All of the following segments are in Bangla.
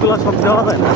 এগুলো সব দেওয়া যায় না।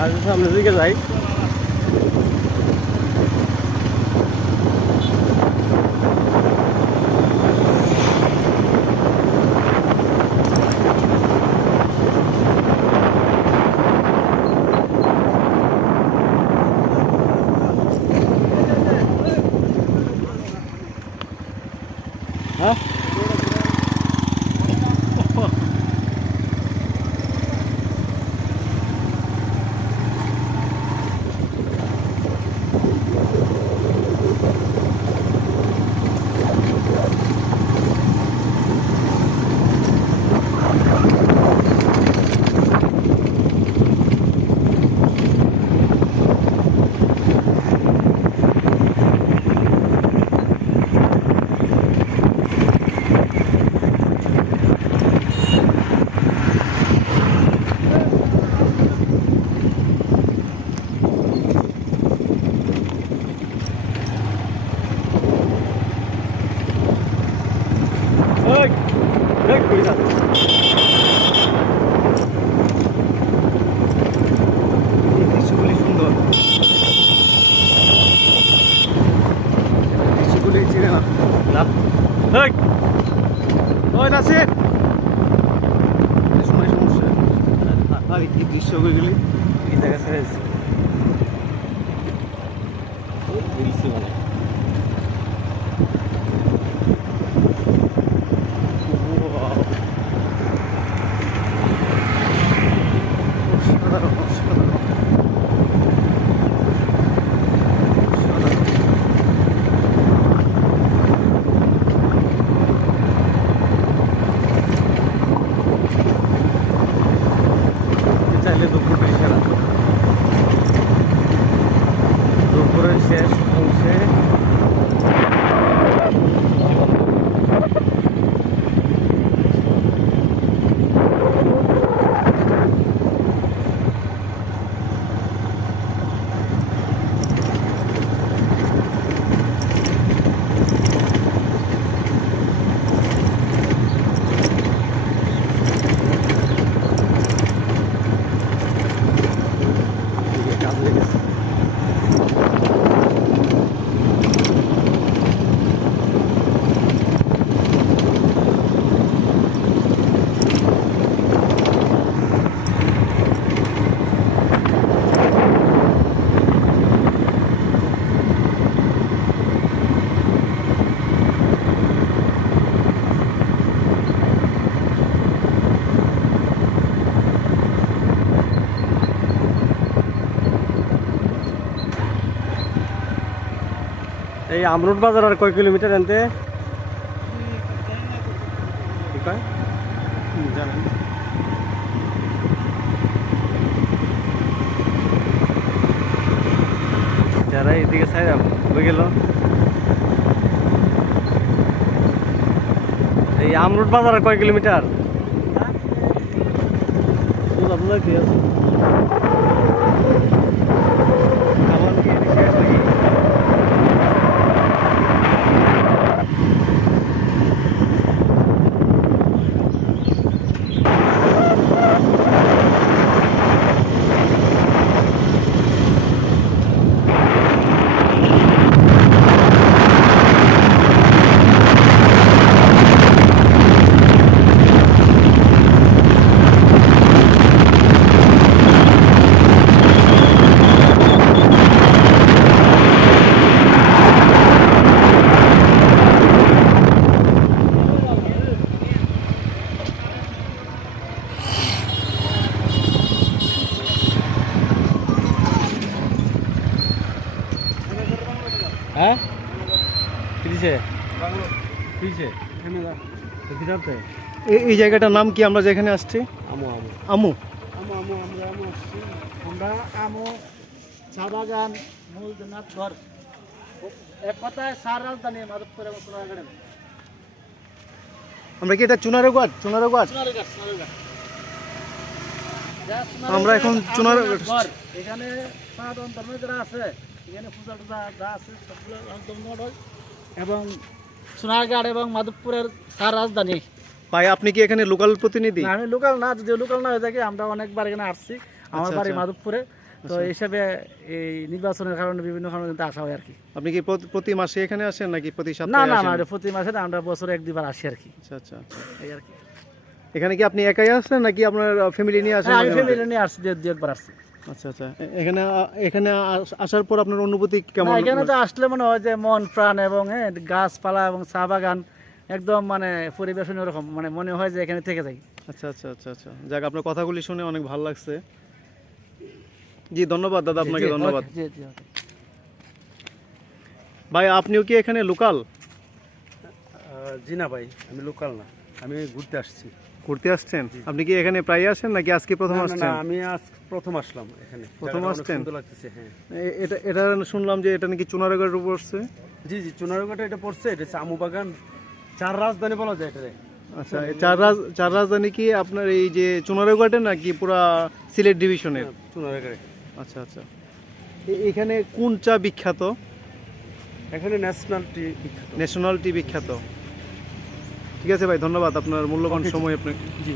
আর সামনের দিকে যাই। হ্যাঁ দৃশ্যগুলি সুন্দর, দৃশ্যগুলি চিনে না। ওই নাসির সময় সমস্যা আগে কি দৃশ্যগুলি এই জায়গা ছেড়ে মানে দুপুরের শেষ অংশে কাজ লেগেছে। এই আমরুট বাজার আর কয় কিলোমিটার আনতে জানেন? যারা এদিকে সাইড হয়ে গেল। এই আমরুট বাজার আর কয় কিলোমিটার আপনার কি আছে? কিসে কিসে ভিতরতে এই জায়গাটার নাম কি আমরা যেখানে আসছি? আমু আমু আমু। আমরা আসছি আমরা আমু চা বাগান মূলনাথ ঘর এক কথায় সার রাজধানী মাধবপুর এবং সোনারগাঁও। আমরা কি এটা চুনারুঘাট? আমরা এখন চুনারুঘাট। এখানে সনাতন ধর্মের যারা আছে এখানে পূজা টুজা যা আছে সবগুলো ধর্ম এবং সোনারগাঁও এবং মাধবপুরের সার রাজধানী। ভাই আপনি কি এখানে লোকাল প্রতিনিধি? না, আমি লোকাল না, যদিও লোকাল না হয়ে থাকে আমরা অনেকবার এখানে আসছি। আমার বাড়ি মাধবপুরে, তো এই হিসাবে এই নির্বাচনের কারণে বিভিন্ন কারণে আসা হয় আর কি। আপনি কি প্রতি মাসে এখানে আসেন নাকি প্রতি না সপ্তাহে না আসেন? না, প্রতি মাসে না, আমরা বছরে এক দুবার আসি আর কি। আচ্ছা আচ্ছা আচ্ছা। এই আর কি। এখানে কি আপনি একাই আসছেন নাকি আপনার ফ্যামিলি নিয়ে আসেন? হ্যাঁ, আমি ফ্যামিলি নিয়ে আসছি, দু একবার আসছি। আচ্ছা আচ্ছা। এখানে এখানে আসার পর আপনার অনুভূতি কেমন? না, এখানে তো আসলে মনে হয় যে মন প্রাণ এবং গাছপালা এবং চা বাগান একদম মানে পরিবেশ অন্যরকম, মানে মনে হয় যে এখানে থেকে যাই। আচ্ছা আচ্ছা আচ্ছা আচ্ছা। যাক, আপনার কথাগুলি শুনে অনেক ভালো লাগছে। জি ধন্যবাদ দাদা, আপনাকে ধন্যবাদ। জি জি। ভাই আপনিও কি এখানে লোকাল? জি না ভাই, আমি লোকাল না, আমি ঘুরতে আসছি। ঘুরতে আসছেন? আপনি কি এখানে প্রায় আসেন নাকি আজকে প্রথম আসছেন? আমি আজ প্রথম আসলাম এখানে। প্রথম আসছেন? সুন্দর লাগতেছে। হ্যাঁ, এটা শুনলাম যে এটা নাকি চুনারুঘাটের উপর পড়ছে। জি জি, চুনারুঘাটে এটা পড়ছে। এটা হচ্ছে আমু বাগান, চার রাজধানী বলা যায় এটারে। আচ্ছা, চার রাজধানী কি আপনার এই যে চুনারুঘাটে নাকি পুরা সিলেট ডিভিশনের? চুনারুঘাটে। আচ্ছা আচ্ছা। এখানে কোন চা বিখ্যাত? এখানে ন্যাশনাল টি বিখ্যাত। ন্যাশনাল টি বিখ্যাত। ঠিক আছে ভাই, ধন্যবাদ আপনার মূল্যবান সময় আপনাকে। জি।